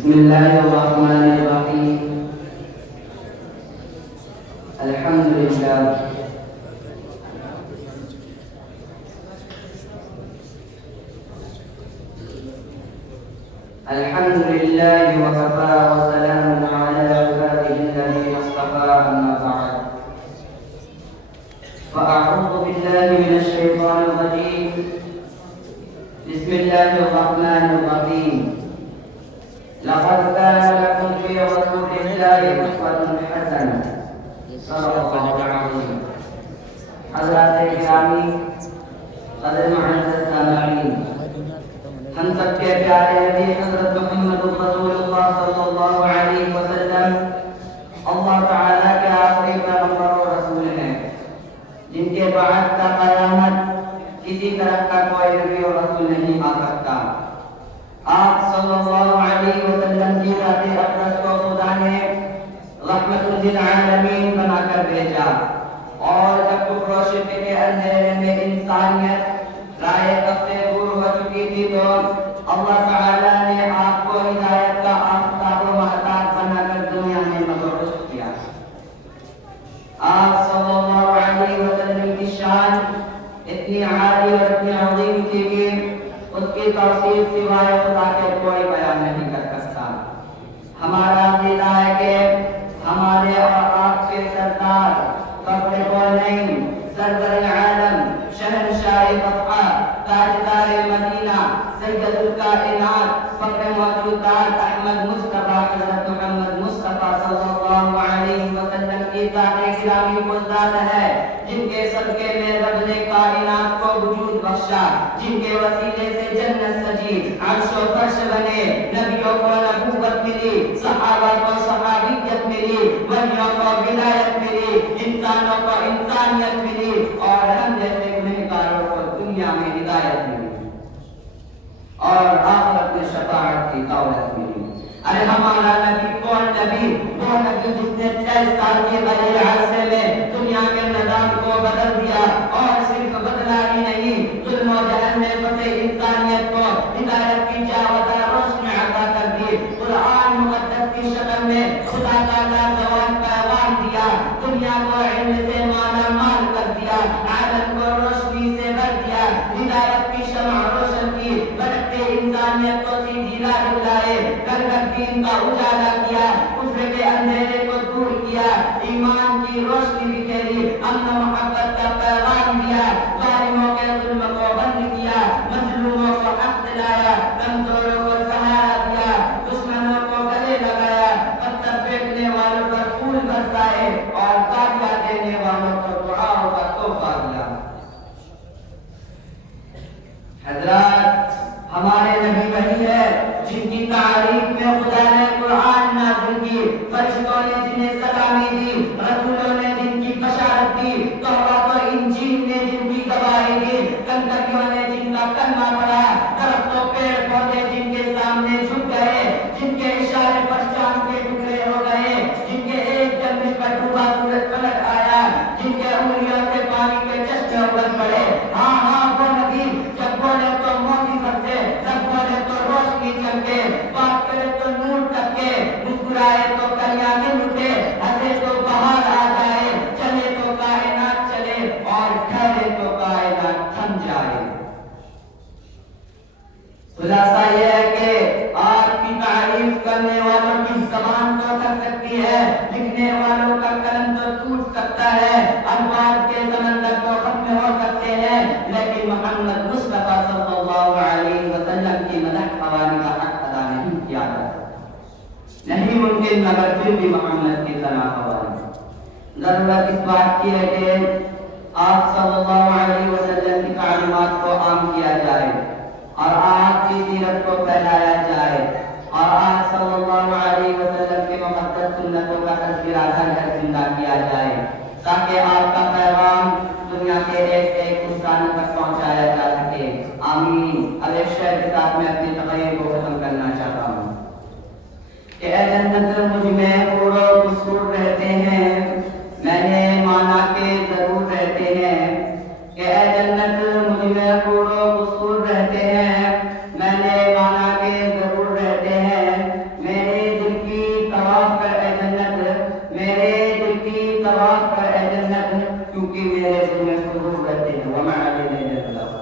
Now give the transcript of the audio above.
بسم الله الرحمن الرحيم. الحمد لله الحمد لله وكفى وسلام على عباده الذين اصطفى. أما بعد فأعوذ بالله من الشيطان الرجيم. بسم الله الرحمن الرحيم. لقد كان لكم في رسول الله أسوة حسنة. صدق الله العظيم. حضرات گرامی، قدر معزز سامعین، ہم سب کے پیارے نبی حضرت محمد رسول اللہ صلی اللہ علیہ وسلم اللہ تعالیٰ کے آخری پیغمبر و رسول ہیں، جن کے بعد کا قیامت کسی طرح کا کوئی نبی و رسول نہیں آ سکتا۔ آپ صلی اللہ علیہ وسلم کی ذات اقدس کو خدا نے رحمت للعالمین بنا کر بھیجا، اور جب کفر و شرک کے اندھیرے میں انسانیت رائے سے دور ہو چکی تھی تو اللہ تعالیٰ نے آپ کو ہدایت کا آفتاب و مہتاب بنا کر دنیا میں مبعوث کیا۔ آپ صلی اللہ علیہ وسلم کی شان اتنی عالی اور اتنی عظیم تھی کہ اس کی توصیف سوائے خدا کے کوئی بیان نہیں کر سکتا۔ ہمارا عقیدہ ہے کہ ہمارے اور آپ کے سردار فخر کونین، سرور عالم، شہنشاہ بقا، تاجدار مدینہ، سید الکائنات، فخر موجودات احمد مصطفیٰ حضرت محمد مصطفیٰ صلی اللہ علیہ وسلم کی ذات گرامی وہ ذات ہے جن کے صدقے میں رب نے کائنات کو وجود بخشا، جن کے وسیلے سے جنت سجی، عرش و فرش بنے، نبیوں کو نبوت ملی، صحابہ کو صحابیت ملی، ولیوں کو ولایت ملی، انسانوں کو انسانیت ملی، اور ہم جیسے گنہگاروں کو دنیا میں ہدایت ملی اور آخرت میں شفاعت کی دولت ملی۔ ارے ہمارا نبی کون نبی؟ وہ نبی جس نے 23 سال کے بڑے عرصے میں دنیا کے نظام کو بدل دیا، اور صرف بدلا ہی نہیں، ظلم و جہل میں پھنسے انسانیت کو ہدایت کی جاودہ روشنی عطا کر دی۔ قرآن مقدس کی شکل میں خدا کا لازوال پیغام دیا، دنیا کو علم سے مالا مال کر دیا، عالم کو روشنی سے بھر دیا، ہدایت کی شمع روشن کی، بھٹکتے انسانیت کو سیدھی راہ دلائے، گھر گھر دین کا اجالا کیا، کفر کے اندھیرے کو دور کیا، ایمان کی روشنی بکھیری، امن و محبت کا پیغام دیا، ظالموں کے ظلم کو بند کیا، مظلوموں کو حق دلایا، کمزوروں کو سہارا دیا، دشمنوں کو گلے لگایا، پتھر پھینکنے والوں پر پھول برسائے، اور تالیاں دینے والوں کو دعاؤں کا تحفہ دیا۔ حضرات، ہمارے نبی وہی ہے جن کی تعریف میں خدا نے قرآن نازل کی، فرشتوں نے جنہیں سلامی دی، رسولوں نے جن کی بشارت دی، توراۃ و انجیل نے جن کی گواہی دی، کنکریوں نے جن کا کلمہ پڑھا، درخت و پیڑ پودے جن کے سامنے جھک گئے، جن کے اشارے پر چاند کے ٹکڑے ہو گئے، جن کے ایک جنبش پر ڈوبا سورج پلٹ آیا، جن کے انگلیوں سے پانی کے چشمے ابل پڑے۔ ہاں ہاں، وہ نبی جب بولے تو موتی برسے، جب بولے تو روشنی چمکے، بات کرے تو نور ٹپکے، مسکرائے تو کلیاں کھل اٹھے، ہنسے تو بہار آ جائے، چلے تو کائنات چلے، اور ٹھہرے تو کائنات تھم جائے۔ خلاصہ یہ ہے کہ آپ کی تعریف کرنے والوں کی زبان تو تھک سکتی ہے، لکھنے والوں کا قلم تو ٹوٹ سکتا ہے، الفاظ کے سمندر تو ختم ہو سکتے ہیں، لیکن محمد مصطفیٰ صلی اللہ علیہ وسلم کی مدح خوانی کا حق ادا نہیں کیا جا سکتا، نہیں ممکن، مگر پھر بھی محمد کی ثنا خوانی۔ ضرورت اس بات کی ہے کہ آپ صلی اللہ علیہ وسلم کی تعلیمات کو عام کیا جائے، اور آپ کی سیرت کو پھیلایا جائے، اور آپ صلی اللہ علیہ وسلم کے مقدس سنتوں کا تذکرہ گھر گھر زندہ کیا جائے، تاکہ آپ کا پیغام دنیا کے ایک ایک انسان تک پہنچایا جا سکے۔ آمین۔ اب ایک شعر کے ساتھ میں اپنی تقریر کو ختم کرنا چاہتا ہوں کہ اے جنت مجھ میں کوڑ و قصور رہتے ہیں، میں نے مانا کہ ضرور رہتے ہیں، کہ اے جنت مجھ میں کوڑ و قصور رہتے ہیں، میں نے مانا کہ ضرور رہتے ہیں، طواف کر اے جنت کیونکہ میرے دل میں حضور رہتے ہیں وما علینا الا البلاغ